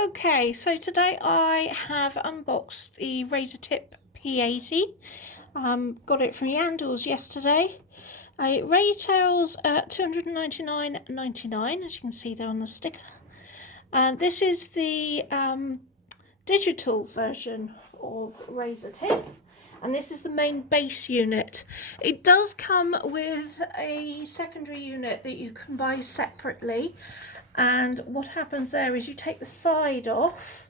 Okay, so today I have unboxed the Razortip P80. Got it from Yandles yesterday. It retails at $299.99, as you can see there on the sticker. And this is the digital version of Razortip. And this is the main base unit. It does come with a secondary unit that you can buy separately. And what happens there is you take the side off,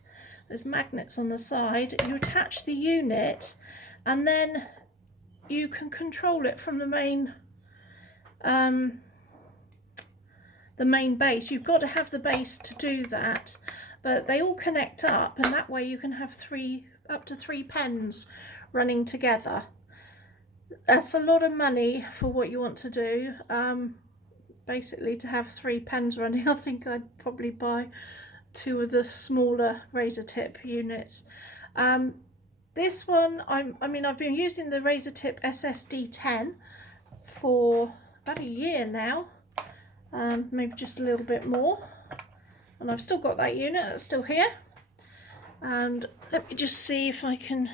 there's magnets on the side, you attach the unit, and then you can control it from the main base. You've got to have the base to do that, but they all connect up, and that way you can have up to three pens running together. That's a lot of money for what you want to do. Basically, to have three pens running, I think I'd probably buy two of the smaller Razortip units. This one, I've been using the Razortip SSD10 for about a year now, maybe just a little bit more, and I've still got that unit that's still here. And let me just see if I can.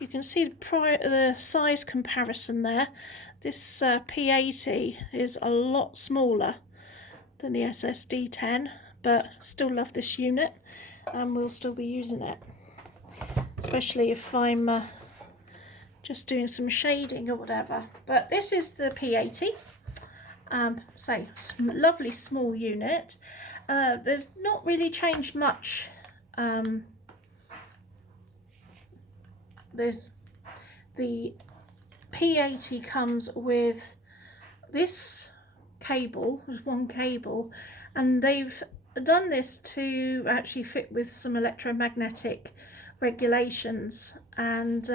You can see the size comparison there. This P80 is a lot smaller than the SSD10, but still love this unit and we'll still be using it, especially if I'm just doing some shading or whatever. But this is the P80. Lovely small unit. There's not really changed much. The P80 comes with this cable, there's one cable, and they've done this to actually fit with some electromagnetic regulations, and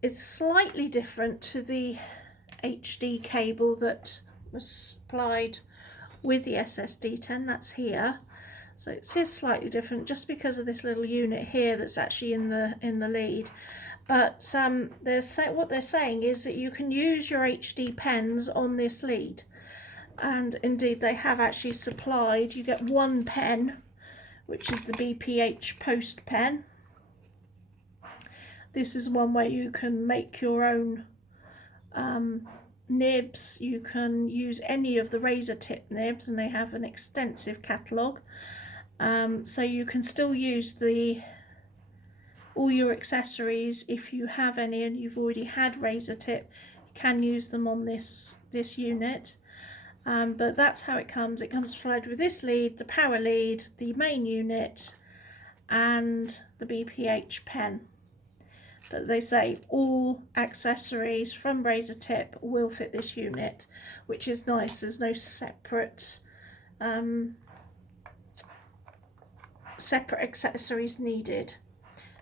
it's slightly different to the HD cable that was supplied with the SSD10. That's here. So it is slightly different just because of this little unit here that's actually in the lead. But what they're saying is that you can use your HD pens on this lead. And indeed they have actually supplied, you get one pen, which is the BPH Post pen. This is one where you can make your own nibs. You can use any of the Razortip nibs, and they have an extensive catalogue. So you can still use all your accessories if you have any and you've already had Razortip. You can use them on this unit, but that's how it comes. It comes supplied with this lead, the power lead, the main unit, and the BPH pen. That they say all accessories from Razortip will fit this unit, which is nice. There's no separate accessories needed.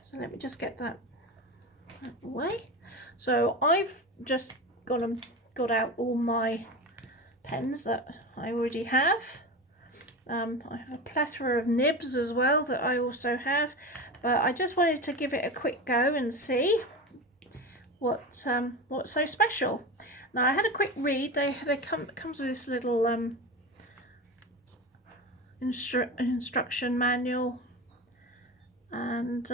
So let me just get that away. So I've just got out all my pens that I already have. I have a plethora of nibs as well that I also have, but I just wanted to give it a quick go and see what's so special. Now I had a quick read. Comes with this little instruction manual and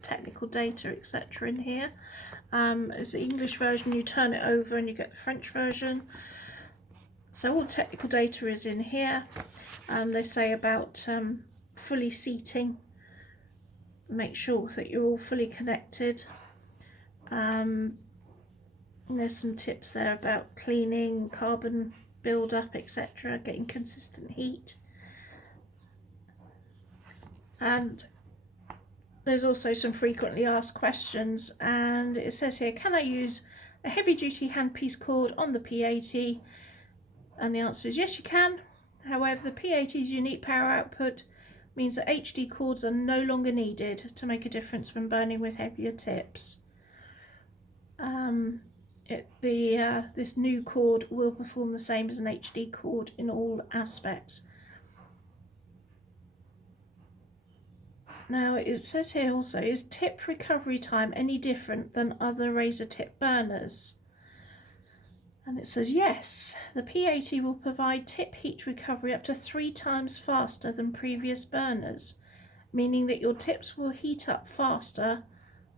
technical data, etc. in here. It's the English version. You turn it over and you get the French version. So all technical data is in here. They say about fully seating. Make sure that you're all fully connected. There's some tips there about cleaning, carbon build-up, etc., getting consistent heat. And there's also some frequently asked questions, and it says here, can I use a heavy-duty handpiece cord on the P80? And the answer is yes, you can. However, the P80's unique power output means that HD cords are no longer needed to make a difference when burning with heavier tips. This new cord will perform the same as an HD cord in all aspects. Now it says here also, is tip recovery time any different than other Razortip burners? And it says, yes, the P80 will provide tip heat recovery up to 3 times faster than previous burners, meaning that your tips will heat up faster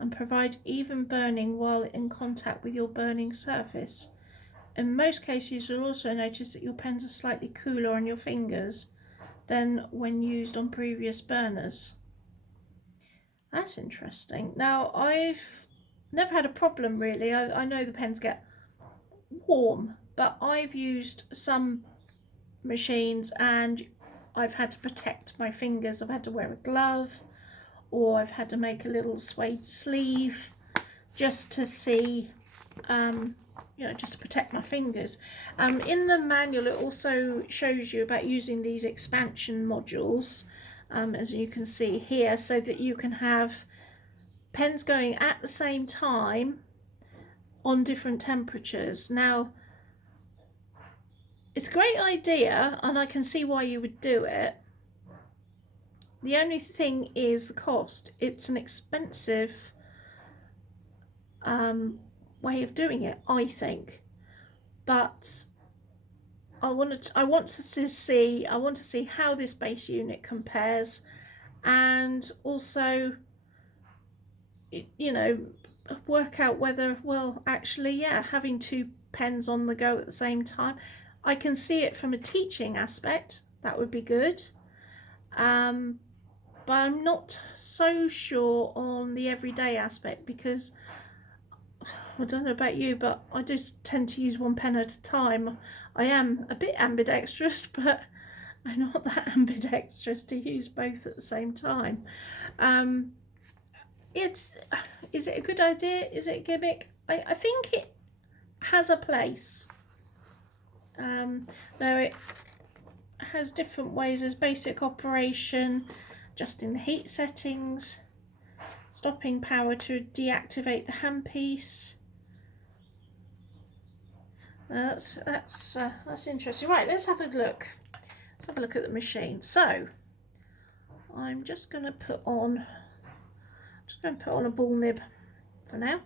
and provide even burning while in contact with your burning surface. In most cases, you'll also notice that your pens are slightly cooler on your fingers than when used on previous burners. That's interesting. Now, I've never had a problem really. I know the pens get warm, but I've used some machines and I've had to protect my fingers. I've had to wear a glove, or I've had to make a little suede sleeve just to see, just to protect my fingers. In the manual, it also shows you about using these expansion modules, as you can see here, so that you can have pens going at the same time on different temperatures. Now, it's a great idea and I can see why you would do it. The only thing is the cost. It's an expensive way of doing it, I think. But I want to see how this base unit compares, and also, work out whether, well, actually, yeah, having 2 pens on the go at the same time, I can see it from a teaching aspect. That would be good. But I'm not so sure on the everyday aspect, because I don't know about you, but I just tend to use 1 pen at a time. I am a bit ambidextrous, but I'm not that ambidextrous to use both at the same time. Is it a good idea? Is it a gimmick? I think it has a place. Though it has different ways. There's basic operation, adjusting the heat settings, stopping power to deactivate the handpiece. That's interesting. Right, let's have a look. Let's have a look at the machine. So I'm just going to put on a ball nib for now.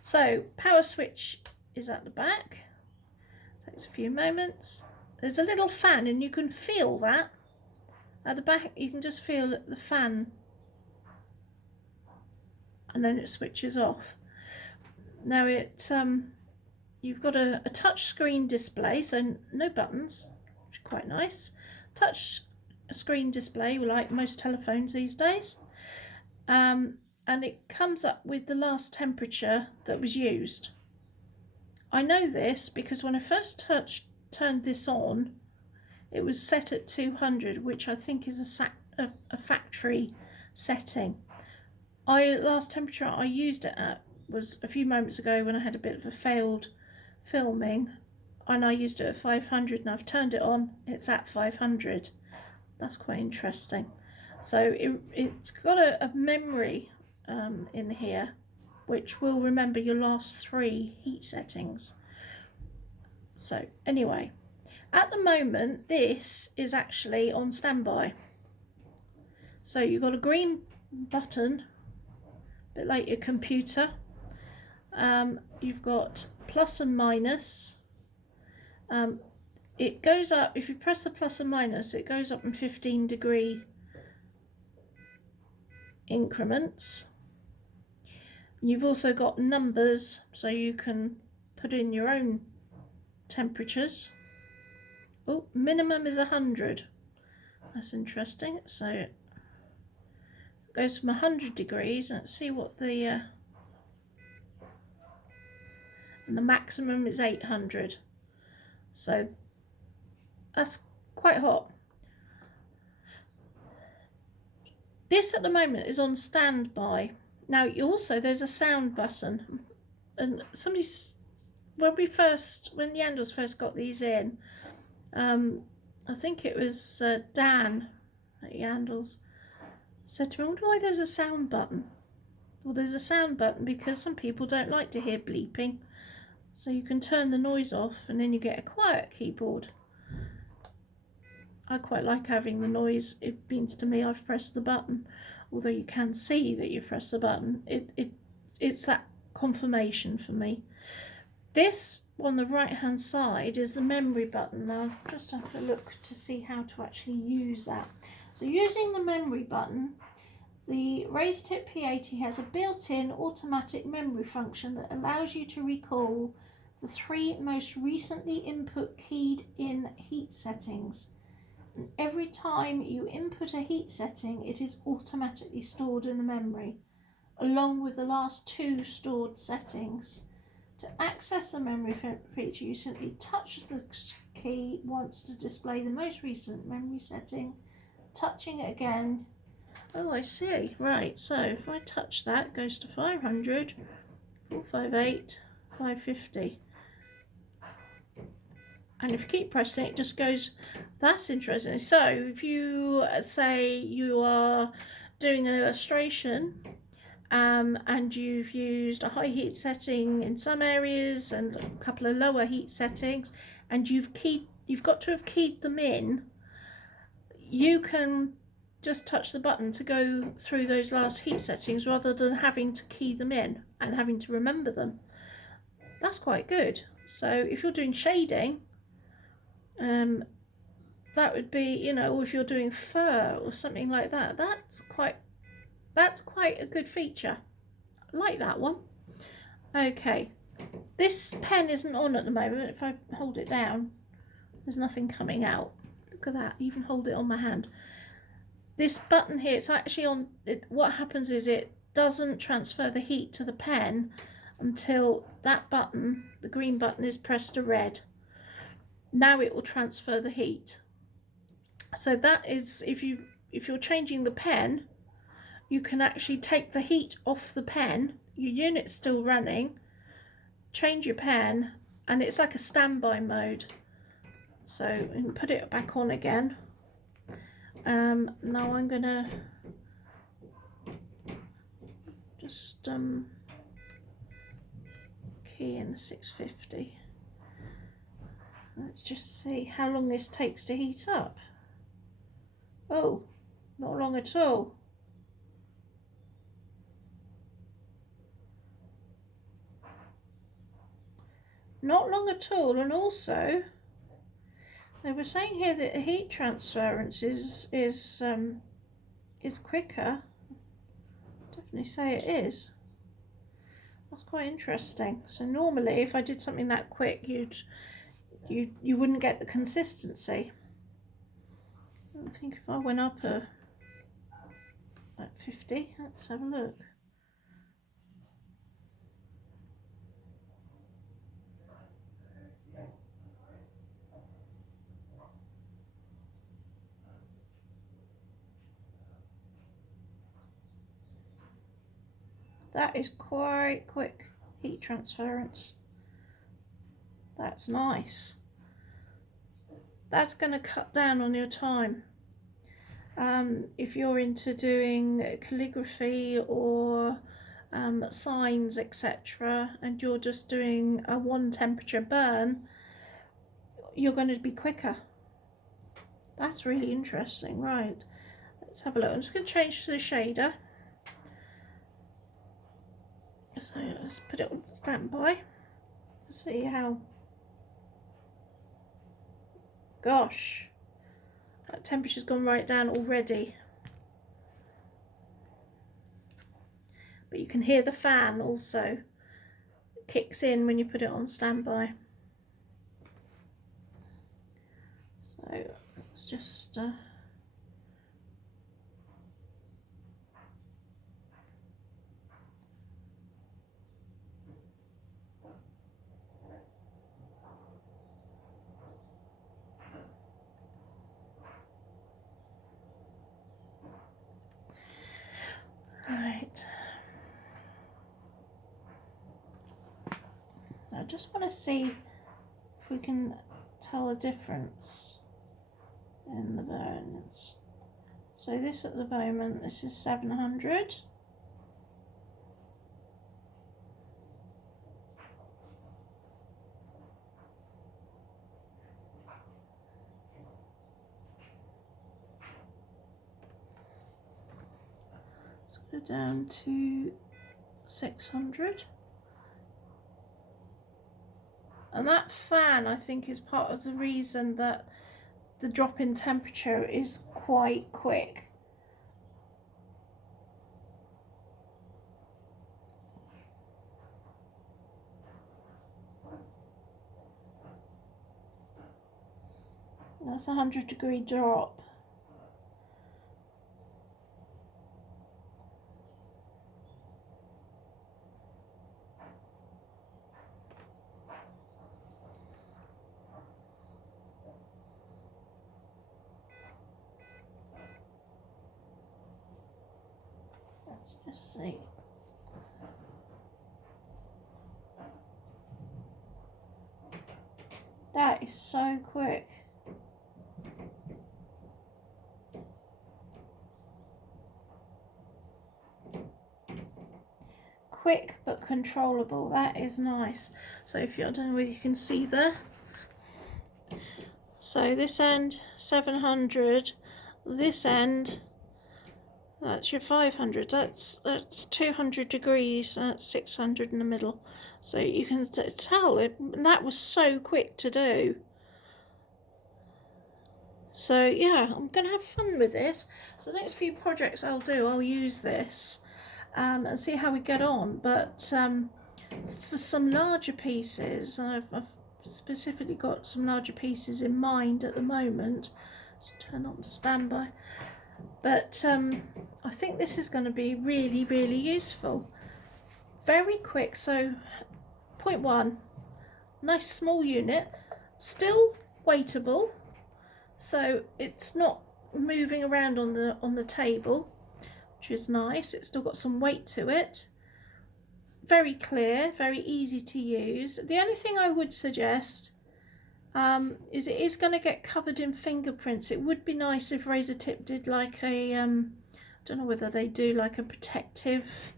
So power switch is at the back. Takes a few moments. There's a little fan, and you can feel that at the back. You can just feel the fan, and then it switches off. Now you've got a touch screen display, so no buttons, which is quite nice. Touch screen display, like most telephones these days. And it comes up with the last temperature that was used. I know this because when I first turned this on, it was set at 200, which I think is a factory setting. Last temperature I used it at was a few moments ago when I had a bit of a failed filming, and I used it at 500, and I've turned it on, it's at 500. That's quite interesting. So it's got a memory in here which will remember your last 3 heat settings. So anyway, at the moment this is actually on standby. So you've got a green button, a bit like your computer. You've got plus and minus. It goes up, if you press the plus and minus, it goes up in 15-degree increments. You've also got numbers, so you can put in your own temperatures. Oh, minimum is 100. That's interesting. So it goes from 100 degrees. Let's see what and the maximum is 800. So that's quite hot. This at the moment is on standby. Now there's a sound button, and when the Yandles first got these in, I think it was Dan at Yandles said to me, I wonder why there's a sound button. Well, there's a sound button because some people don't like to hear bleeping, so you can turn the noise off and then you get a quiet keyboard. I quite like having the noise. It means to me I've pressed the button, although you can see that you've pressed the button. It's that confirmation for me. This on the right hand side is the memory button. Now I'll just have a look to see how to actually use that. So using the memory button, the Razetip P80 has a built-in automatic memory function that allows you to recall the 3 most recently input keyed in heat settings. And every time you input a heat setting, it is automatically stored in the memory, along with the last 2 stored settings. To access the memory feature, you simply touch the key once to display the most recent memory setting. Touching it again. Oh, I see. Right, so if I touch that, it goes to 500, 458, 550. And if you keep pressing it, it just goes. That's interesting. So if you say you are doing an illustration, and you've used a high heat setting in some areas and a couple of lower heat settings, and you've got to have keyed them in, you can just touch the button to go through those last heat settings rather than having to key them in and having to remember them. That's quite good. So if you're doing shading, that would be, or if you're doing fur or something like that, that's quite a good feature. I like that one. Okay, this pen isn't on at the moment. If I hold it down, there's nothing coming out. Look at that, even hold it on my hand. This button here, it's actually on, what happens is it doesn't transfer the heat to the pen until that button, the green button, is pressed to red. Now it will transfer the heat. So that is, if you're changing the pen, you can actually take the heat off the pen, your unit's still running, change your pen, and it's like a standby mode. So you can put it back on again. Now I'm gonna just key in 650. Let's just see how long this takes to heat up. Oh, not long at all. Not long at all, and also they were saying here that the heat transference is quicker. Definitely say it is. That's quite interesting. So normally, if I did something that quick, you wouldn't get the consistency. I think if I went up at 50, let's have a look. That is quite quick heat transference. That's nice. That's going to cut down on your time. If you're into doing calligraphy or signs, etc., and you're just doing a 1 temperature burn, you're going to be quicker. That's really interesting. Right, let's have a look. I'm just going to change to the shader. So let's put it on standby. See how. Gosh, that temperature's gone right down already. But you can hear the fan also kicks in when you put it on standby. So let's just right. I just want to see if we can tell a difference in the burns. So this at the moment, this is 700. Let's go down to 600. And that fan, I think, is part of the reason that the drop in temperature is quite quick. That's a 100-degree drop. Let's just see. That is so quick. Quick but controllable. That is nice. So if you, I don't know whether you can see there. So this end 700, this end, that's your 500. That's 200 degrees. That's 600 in the middle. So you can tell that was so quick to do. So yeah, I'm going to have fun with this. So the next few projects I'll use this and see how we get on. But for some larger pieces, I've specifically got some larger pieces in mind at the moment. Let's turn on to standby. But I think this is going to be really, really useful. Very quick. So 0.1, nice small unit, still weightable. So it's not moving around on the table, which is nice. It's still got some weight to it. Very clear, very easy to use. The only thing I would suggest is it is going to get covered in fingerprints. It would be nice if Razortip did like a, I don't know whether they do like a protective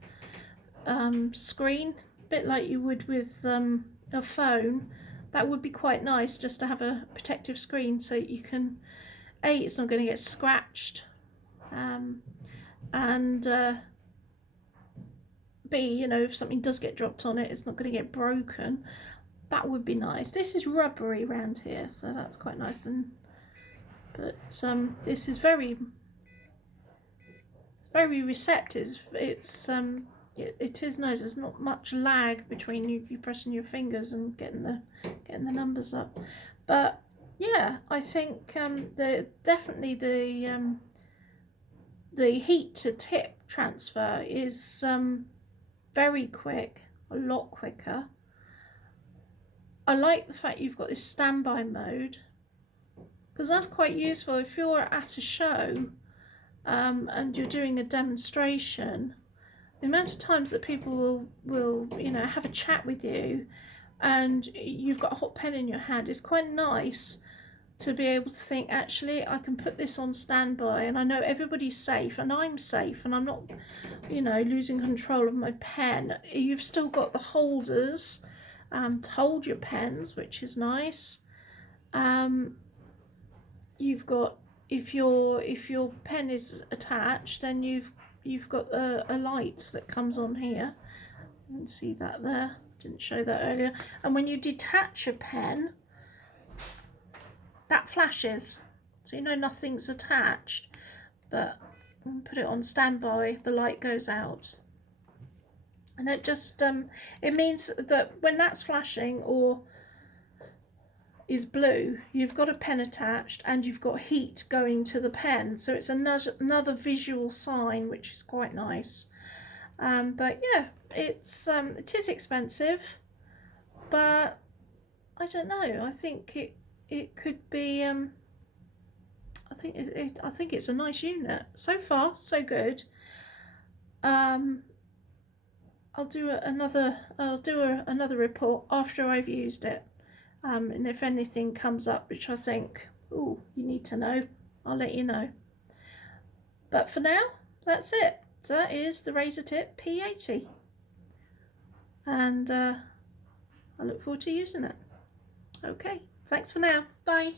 screen, a bit like you would with a phone. That would be quite nice, just to have a protective screen so you can, A, it's not going to get scratched, and B, you know, if something does get dropped on it, it's not going to get broken. That would be nice. This is rubbery around here, so that's quite nice. But this is very receptive. It is nice. There's not much lag between you pressing your fingers and getting the numbers up. But yeah, I think definitely the heat to tip transfer is very quick, a lot quicker. I like the fact you've got this standby mode, because that's quite useful if you're at a show and you're doing a demonstration. The amount of times that people will you know, have a chat with you and you've got a hot pen in your hand, it's quite nice to be able to think, actually, I can put this on standby and I know everybody's safe and I'm safe and I'm not, you know, losing control of my pen. You've still got the holders to hold your pens, which is nice. You've got, if your pen is attached, then you've got a light that comes on here. You can see that there. Didn't show that earlier. And when you detach a pen, that flashes, so you know nothing's attached. But when you put it on standby, the light goes out, and it just it means that when that's flashing or is blue, you've got a pen attached and you've got heat going to the pen, so it's another visual sign, which is quite nice. But yeah, it is expensive, but I don't know, I think it could be I think it's a nice unit. So far, so good. I'll do another report after I've used it. And if anything comes up which I think, oh, you need to know, I'll let you know. But for now, that's it. So that is the Razortip P80. And I look forward to using it. Okay, thanks for now. Bye.